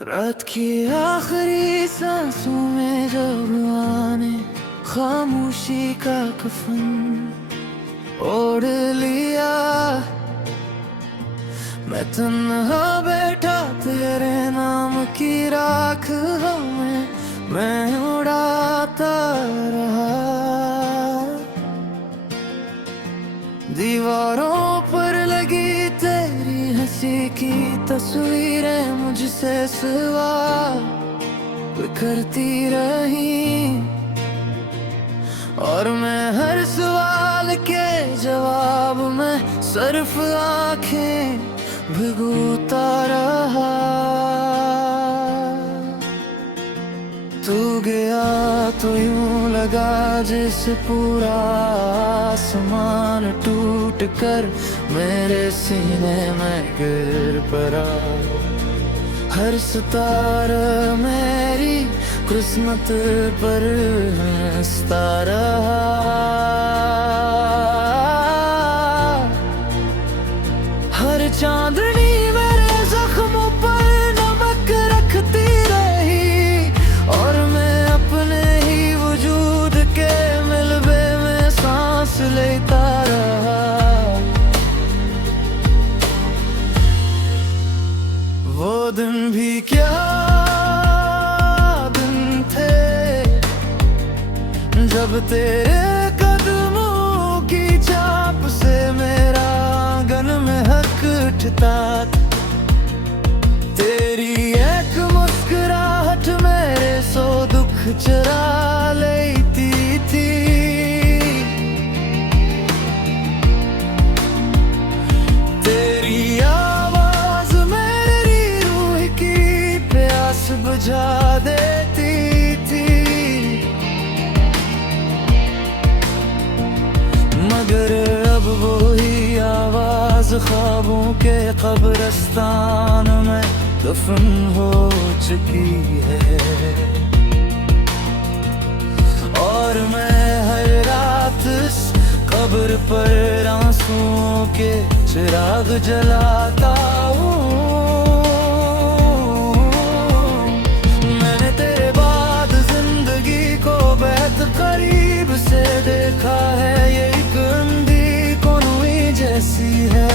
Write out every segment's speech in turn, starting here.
रात की आखिरी सांसों में जब आने खामोशी का कफन ओढ़ लिया, मैं तन्हा बैठा तेरे नाम की राख में मैं उड़ाता रहा। दीवारों पर लगी तेरी हंसी की तस्वीरें मुझसे सिवा बिखरती रही, और मैं हर सवाल के जवाब में सिर्फ आंखें भिगोता रहा। तू गया तो यूं लगा जैसे पूरा आसमान टूट कर मेरे सीने में गिर पड़ा। हर सितारा मेरी किस्मत पर हंसता रहा। हर चांदनी मेरे जख्मों पर नमक रखती रही, और मैं अपने ही वजूद के मिलबे में सांस लेता रहा। वो दिन भी क्या दिन थे जब तेरे कदमों की छाप से मेरा आंगन में हक उठता था। तेरी एक मुस्कुराहट मेरे सौ दुख चुरा लेती थी। तेरी आवाज मेरी रूह की प्यास बुझा देती थी, मगर अब वही आवाज ख्वाबों के कब्रिस्तान में दफन हो चुकी है। और मैं हर रात इस कब्र पर आंसुओं के चिराग जलाता हूँ। मैंने तेरे बाद जिंदगी को बेहद करीब से देखा है, ये एक अंधी कोई जैसी है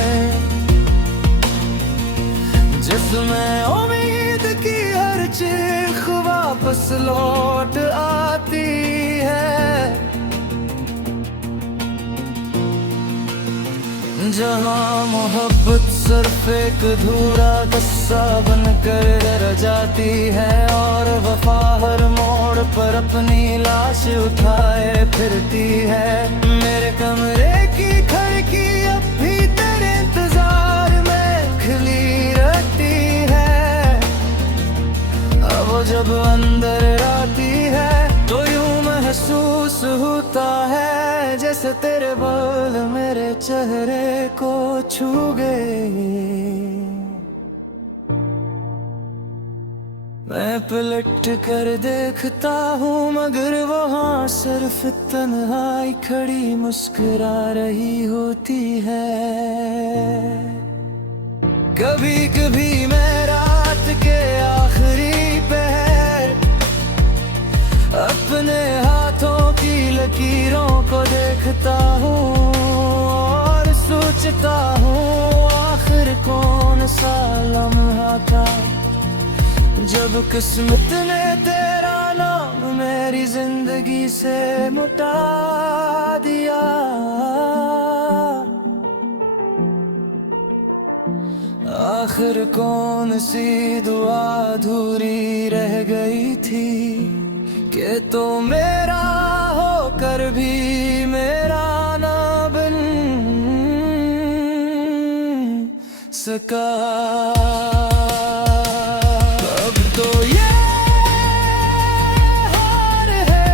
जिसमें उम्मीद की हर चीख वापस लौट आती है। जहाँ मोहब्बत सिर्फ एक अधूरा किस्सा बनकर रह जाती है, और वफा हर मोड़ पर अपनी लाश उठाए फिरती है। मेरे कमरे की खिड़की अब भी तेरे इंतजार में खुली रहती है। अब वो जब अंदर आती है तो यूं महसूस होता है जैसे तेरे बाल मेरे चेहरे को छू गए। मैं पलट कर देखता हूँ मगर वहाँ सिर्फ तन्हाई खड़ी मुस्कुरा रही होती है। कभी कभी मैं रात के आखिरी पहर अपने हाथों की लकीरों को देखता हूँ और सोचता हूँ आखिर कौन सा लम्हा था जब किस्मत ने तेरा नाम मेरी जिंदगी से मिटा दिया। आखिर कौन सी दुआ अधूरी रह गई थी कि तो मेरा होकर भी मेरा ना बन सका। अब तो ये हार है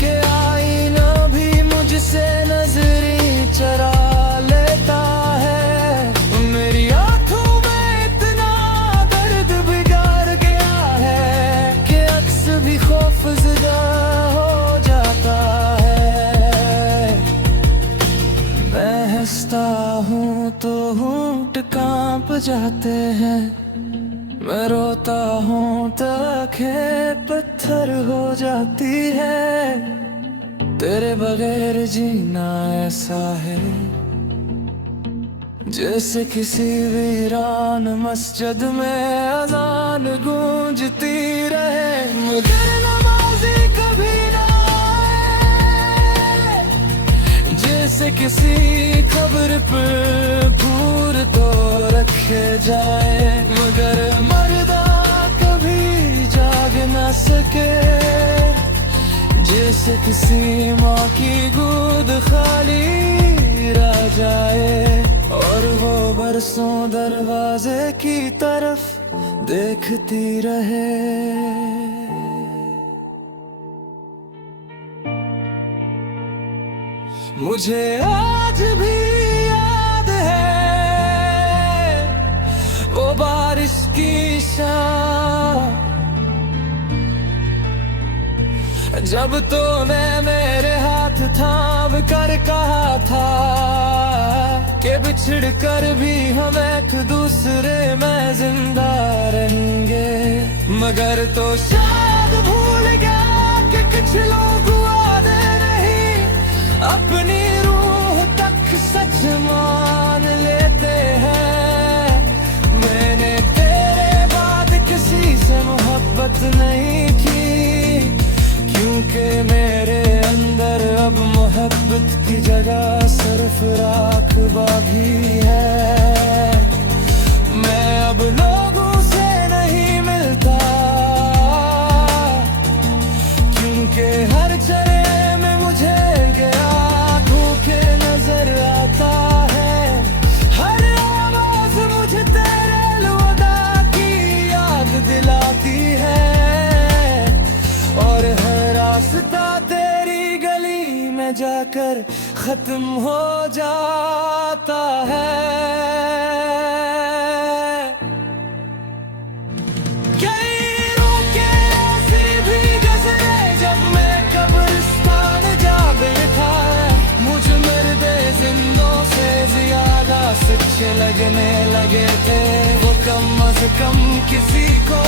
कि आईना भी मुझसे नजरें चरा लेता है। मेरी आंखों में इतना दर्द बिगाड़ गया है कि अक्स भी खौफज़दा हो जाता है। मैं हंसता हूँ तो होंठ कांप जाते हैं, मैं रोता हूँ तो आँखें पत्थर हो जाती है। तेरे बगैर जीना ऐसा है जैसे किसी वीरान मस्जिद में अजान गूंजती रहे, मगर नमाज़ी कभी ना आए। जैसे किसी खबर पर पूर तो रखे जाए, मगर मर्दा कभी जाग ना सके। जैसे किसी माँ की गोद खाली रह जाए और वो बरसों दरवाजे की तरफ देखती रहे। मुझे आज भी याद है वो बारिश की शाम, जब तूने मेरे हाथ थाम कर कहा था कि बिछड़ कर भी हम एक दूसरे में जिंदा रहेंगे। मगर तो शायद भूल गया कि कुछ लोग वादे नहीं अपनी रूह तक सच मान लेते हैं। मैंने तेरे बाद किसी से मोहब्बत नहीं की, क्योंकि मेरे अंदर अब मोहब्बत की जगह सिर्फ राख बाकी है। मैं अब लोगों से नहीं मिलता, क्योंकि हर चेहरे में मुझे गया धोखे नजर आता है। हर आवाज मुझे तेरे अलविदा की याद दिलाती है, और हर रास्ता तेरी गली में जाकर खत्म हो जाता है। कई रोके ऐसी भी गजरे जब मैं कब्रिस्तान जा बैठा, मुझ मर्दे जिंदों से ज्यादा सच्चे लगने लगे थे। वो कम से कम किसी को